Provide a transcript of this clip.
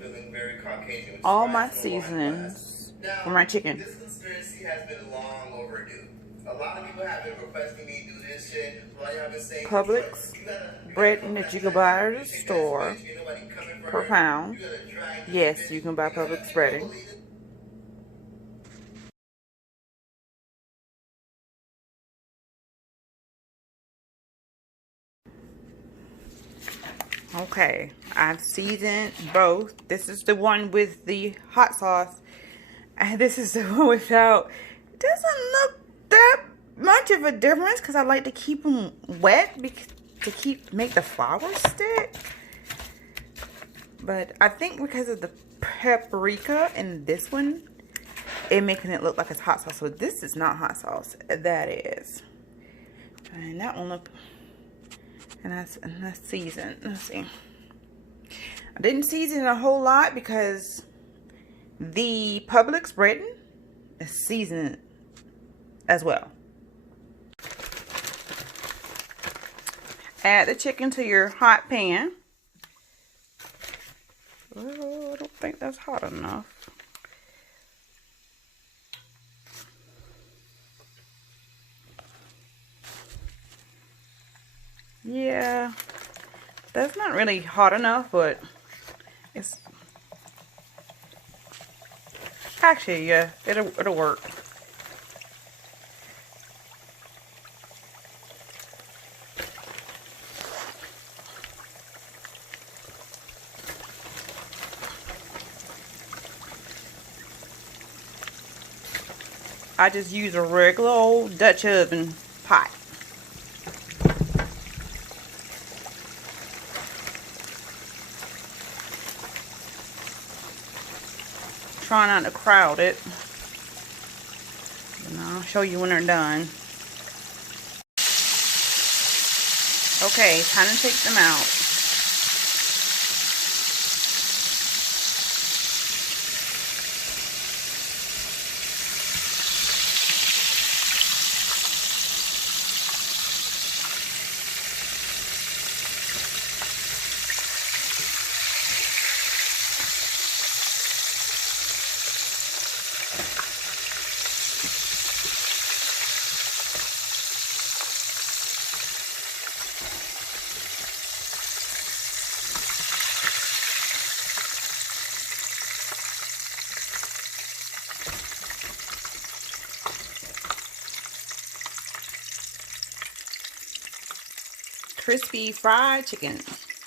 feeling very Caucasian, which is all why my it's in the wine glass. seasons for Now, my chicken. this conspiracy has been long overdue. A lot of people have been requesting me to do this shit. A lot of y'all been saying, Detroit, Publix you gotta bread come that back you to can that buy country. at the You take that store switch, ain't nobody coming for per her. pound. You gotta drag this Yes, bitch. you can buy Publix breading. Believe it. Okay, I've seasoned both. This is the one with the hot sauce, and this is the one without. It doesn't look that much of a difference because I like to keep them wet to make the flour stick. But I think because of the paprika in this one, it making it look like it's hot sauce. So this is not hot sauce. That is. And that one look. And that's seasoned. Let's see. I didn't season a whole lot because the Publix breading is seasoned as well. Add the chicken to your hot pan. Oh, I don't think that's hot enough. Yeah, that's not really hot enough, but it's actually, yeah, it'll work. I just use a regular old Dutch oven pot. Try not to crowd it. And I'll show you when they're done. Okay, time to take them out. Crispy fried chicken.